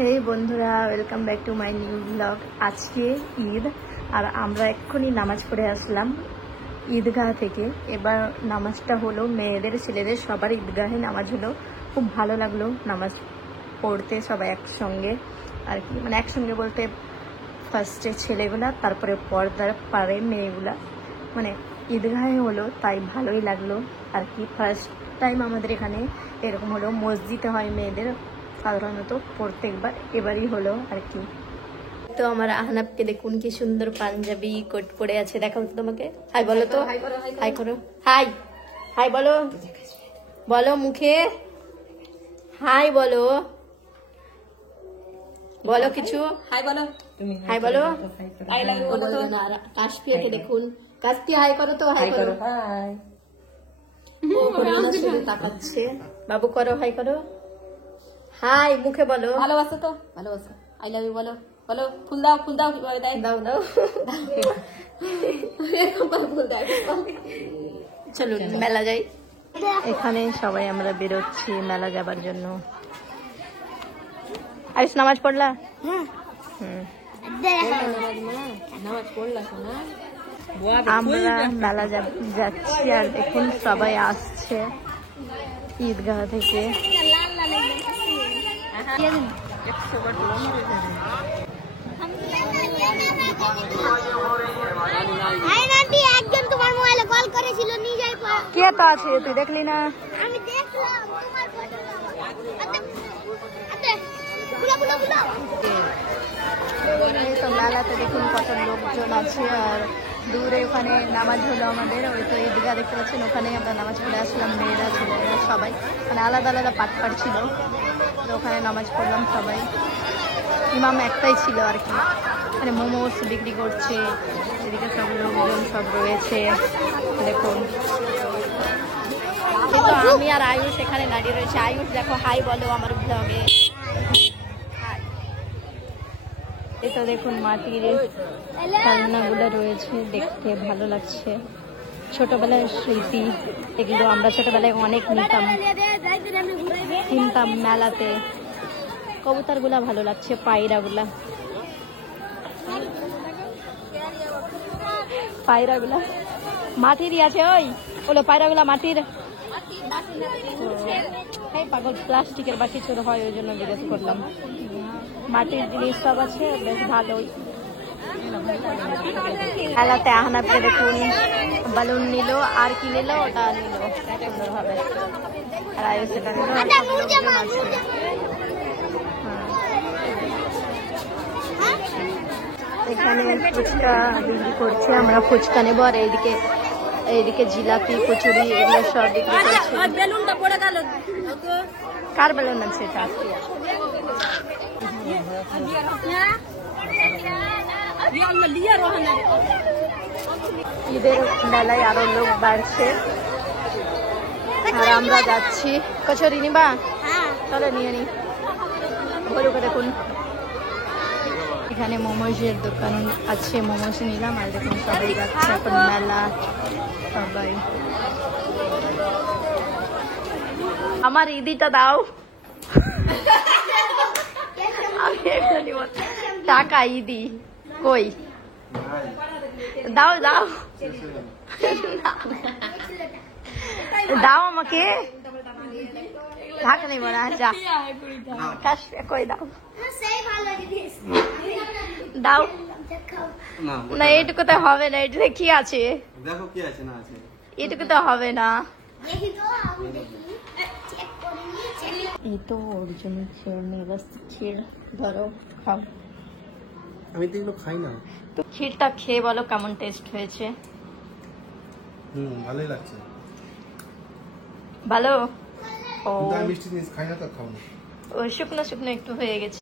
হেই বন্ধুরা, welcome back to my new blog. আজকে ঈদ আর আমরা এক্ষুনি নামাজ পড়ে আসলাম ঈদগাহ থেকে। এবার নামাজটা হলো মেয়েদের ছেলেদের সবার ঈদগাহে নামাজ হলো। খুব ভালো লাগলো নামাজ পড়তে সবাই একসঙ্গে আর কি, মানে একসঙ্গে বলতে ফার্স্টে ছেলেগুলা, তারপরে পর্দার পারে মেয়েগুলা, মানে ঈদগাহে হলো, তাই ভালোই লাগলো আর কি। ফার্স্ট টাইম আমাদের এখানে এরকম হলো। মসজিদে হয় মেয়েদের সাধারণত প্রত্যেকবার, এবারই হলো আর কি। তো আমার আহনাবকে দেখুন কি সুন্দর পাঞ্জাবি কোট পরে আছে, দেখাও তো তোমাকে। হাই বলো তো, হাই করো, হাই হাই বলো, বলো মুখে হাই বলো, বলো কিছু হাই বলো, হাই বলো। কাশপিয়াকে দেখুন, কাশপিয়া হাই করো তো, হাই করো, হাই। তাকাচ্ছে, বাবু করো, হাই করো, হাই মুখে বলো, ভালোবাসো তো, ভালোবাসো, আই লাভ ইউ বলো, বলো ফুল দাও, ফুল দাও, দাও দাও, ফুল দাও। চলুন মেলা যাই। এখানে সবাই আমরা বেরোচ্ছি মেলা যাবার জন্য। আরিস নামাজ পড়লা? আমরা মেলা যাচ্ছি আর দেখুন সবাই আসছে ঈদগাহ থেকে। কে তো আছে, তুই দেখলি না? আমি দেখলাম তো মেলাতে দেখুন কত লোকজন আছে। আর দূরে ওখানে নামাজ হলো আমাদের, ওই তো ঈদগাহ দেখতে পাচ্ছেন, ওখানেই আমরা নামাজ পড়ে আসলাম। মেয়েরা ছেলেরা সবাই, মানে আলাদা আলাদা পাট ছিল, তো ওখানে নামাজ পড়লাম সবাই। ইমাম একটাই ছিল আর কি। মানে মোমোস বিক্রি করছে, এদিকে সব লোকজন সব রয়েছে দেখুন। কিন্তু আমি আর আয়ুষ এখানে দাঁড়িয়ে রয়েছে। আয়ুষ দেখো হাই বলো আমার ব্লগে। এই তো দেখুন মাটির খেলনাগুলো রয়েছে, দেখতে ভালো লাগছে। ছোটবেলার স্মৃতি এগুলো, আমরা ছোটবেলায় অনেক কিনতাম মেলাতে। কবুতর গুলা ভালো লাগছে, পায়রা গুলা, পায়রা গুলা মাটিরই আছে। ওই বলো পায়রা গুলা মাটির। পাগল, প্লাস্টিকের বাটি ছোট হয়, ওই জন্য জিজ্ঞেস করলাম। মাটির জিনিস সব আছে, বেশ ভালোই। খেলাতে আহনাবকে দেখুন বালুন নিল, আর কি নিল ওটা নিল সুন্দরভাবে। আর আয়ুষ সেটা নিল। এখানে ফুচকা বিক্রি করছে, আমরা ফুচকা নেবো। আর এইদিকে জিলাপি, কচুরি এগুলো সব বিক্রি করছে। কার বেলুন আছে এটা? ঈদের মেলায় আরো লোক বাড়ছে আর আমরা যাচ্ছি। কচুরি নিবা? চলো নিয়ে নি। ঘুরে দেখুন এখানে মোমোসের দোকান আছে, মোমোস নিলাম। আর দেখুন সবাই যাচ্ছে এখন মেলা। সবাই আমার ঈদিটা দাও, টাকা ঈদি কই দাও, দাও দাও আমাকে, টাকা নেই বলা। যা কই দাও, দাও না, এইটুকুতে হবে না। এটুকু কি আছে, দেখো কি আছে না আছে, এটুকুতে হবে না। এই তো ওর জন্য খেয়ে নিয়ে বাস, ক্ষীর ধরো খাও। আমি তো এগুলো খাই না। তো ক্ষীরটা খেয়ে বলো কেমন টেস্ট হয়েছে। ভালোই লাগছে, ভালো। ও মিষ্টি জিনিস খাই না তো, খাও না। ও শুকনো শুকনো একটু হয়ে গেছে।